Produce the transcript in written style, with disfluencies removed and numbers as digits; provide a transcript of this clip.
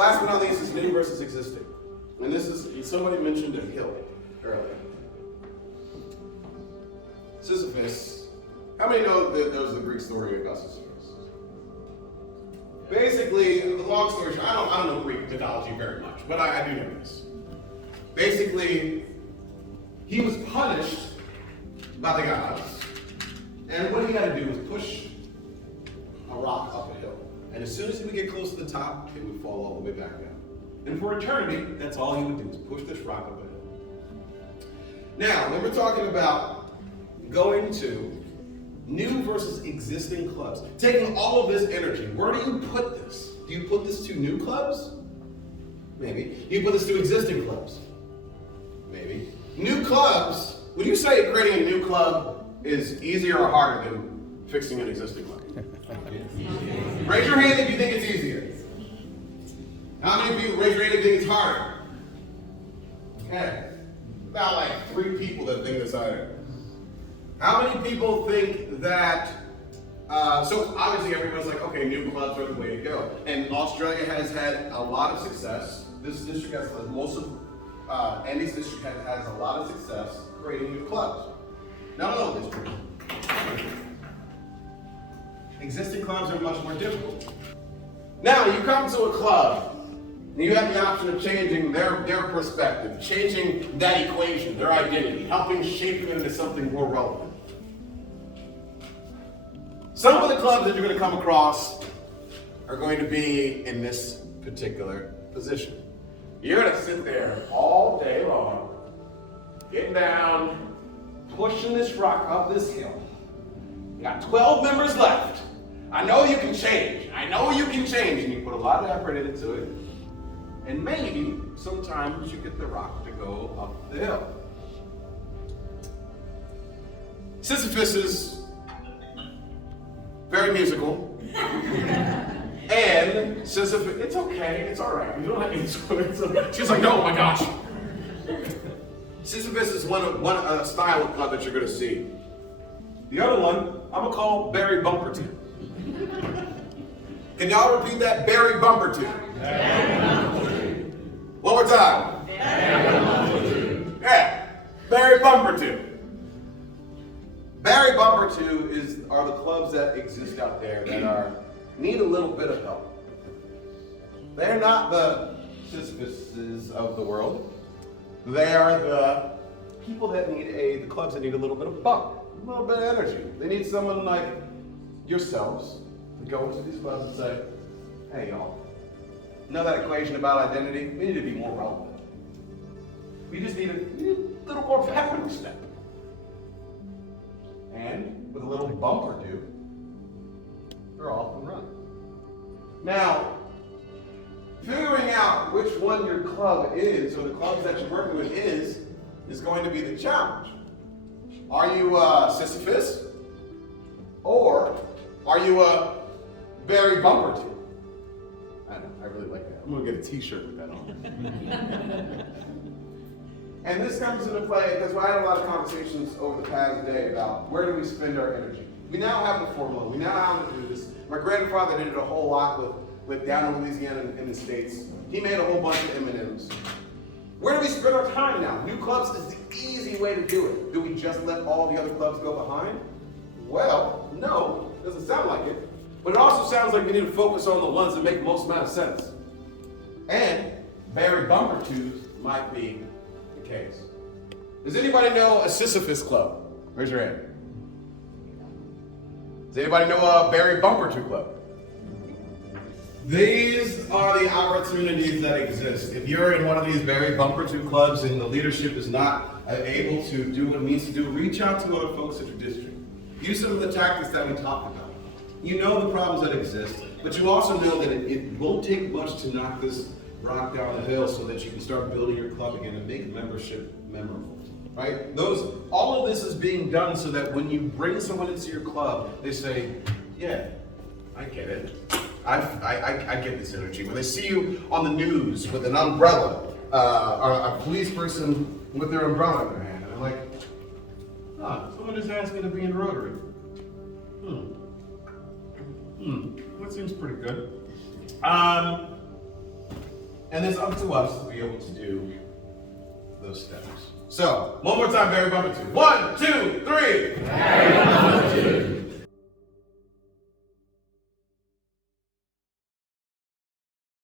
last but not least is new versus existing. And this is, somebody mentioned a hill earlier. Sisyphus. How many know that there was the Greek story about Sisyphus? Basically, the long story short, I don't know Greek mythology very much, but I do know this. Basically, he was punished by the gods, and what he had to do was push a rock up a hill. And as soon as he would get close to the top, it would fall all the way back down. And for eternity, that's all he would do, is push this rock up a hill. Now, when we're talking about going to new versus existing clubs, taking all of this energy, where do you put this? Do you put this to new clubs? Maybe. Do you put this to existing clubs? Maybe. New clubs, would you say creating a new club is easier or harder than fixing an existing club? Raise your hand if you think it's easier. How many of you raise your hand if you think it's harder? Okay. About like 3 people that think it's harder. How many people think that, so obviously everyone's like, okay, new clubs are the way to go. And Australia has had a lot of success. This district has, Andy's district has a lot of success creating new clubs. Not all districts. Existing clubs are much more difficult. Now, you come to a club, and you have the option of changing their perspective, changing that equation, their identity, helping shape it into something more relevant. Some of the clubs that you're going to come across are going to be in this particular position. You're going to sit there all day long, getting down, pushing this rock up this hill. You got 12 members left. I know you can change. I know you can change. And you put a lot of effort into it. And maybe sometimes you get the rock to go up the hill. Sisyphus is very musical. And Sisyphus, it's okay, it's all right. You don't have to. She's like, no, oh my gosh. Sisyphus is one style of club that you're going to see. The other one, I'm going to call Barry Bumper Tune. Can y'all repeat that? Barry Bumper Tune. One more time. Yeah, Barry Bumper Tune. Barry Bumper Tune are the clubs that exist out there that need a little bit of help. They're not the Sisyphuses of the world. They are the people that need the clubs that need a little bit of bump, a little bit of energy. They need someone like yourselves to go into these clubs and say, hey y'all, know that equation about identity? We need to be more relevant. We just need a little more backward step. And with a little bump or two, they're off and running. Now, figuring out which one your club is, or the clubs that you're working with is going to be the challenge. Are you a Sisyphus? Or are you a Barry Bumper Tune? I know, I really like that. I'm gonna get a t-shirt with that on. And this comes into play because I had a lot of conversations over the past day about where do we spend our energy. We now have the formula. We now know how to do this. My grandfather did it a whole lot with down in Louisiana in the States. He made a whole bunch of M&Ms. Where do we spend our time now? New clubs is the easy way to do it. Do we just let all the other clubs go behind? Well, no, it doesn't sound like it. But it also sounds like we need to focus on the ones that make the most amount of sense. And Barry Bumper Tunes might be the case. Does anybody know a Sisyphus club? Raise your hand. Does anybody know a Barry Bumper Tune club? These are the opportunities that exist. If you're in one of these Barry Bumper Tune clubs and the leadership is not able to do what it needs to do, reach out to other folks at your district. Use some of the tactics that we talked about. You know the problems that exist, but you also know that it won't take much to knock this rock down the hill so that you can start building your club again and make membership memorable. Right? All of this is being done so that when you bring someone into your club, they say, yeah, I get it. I get this energy. When they see you on the news with an umbrella, or a police person with their umbrella in their hand, and I'm like, someone just asked me to be in Rotary. That seems pretty good. And it's up to us to be able to do those steps. So, one more time, Barry Bump it to 1, 2, 3.